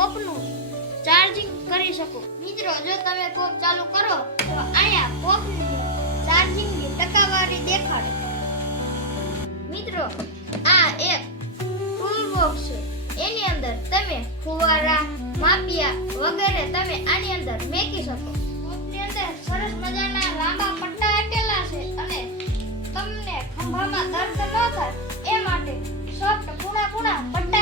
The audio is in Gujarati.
પોપનું ચાર્જિંગ કરી શકો। મિત્રો જો તમે પોપ ચાલુ કરો તો અહીંયા પોપની ચાર્જિંગની ટકાવારી દેખાડે। મિત્રો આ એક ટૂલ બોક્સ છે, એની અંદર તમે ફુવારા, માપિયા વગેરે તમે આની અંદર મેકી શકો। પોપની અંદર સરસ મજાના લાંબા પટ્ટા આપેલા છે અને તમને ખંભામાં દર્દ ન થાય એ માટે સોફ્ટ કૂણા પટ્ટા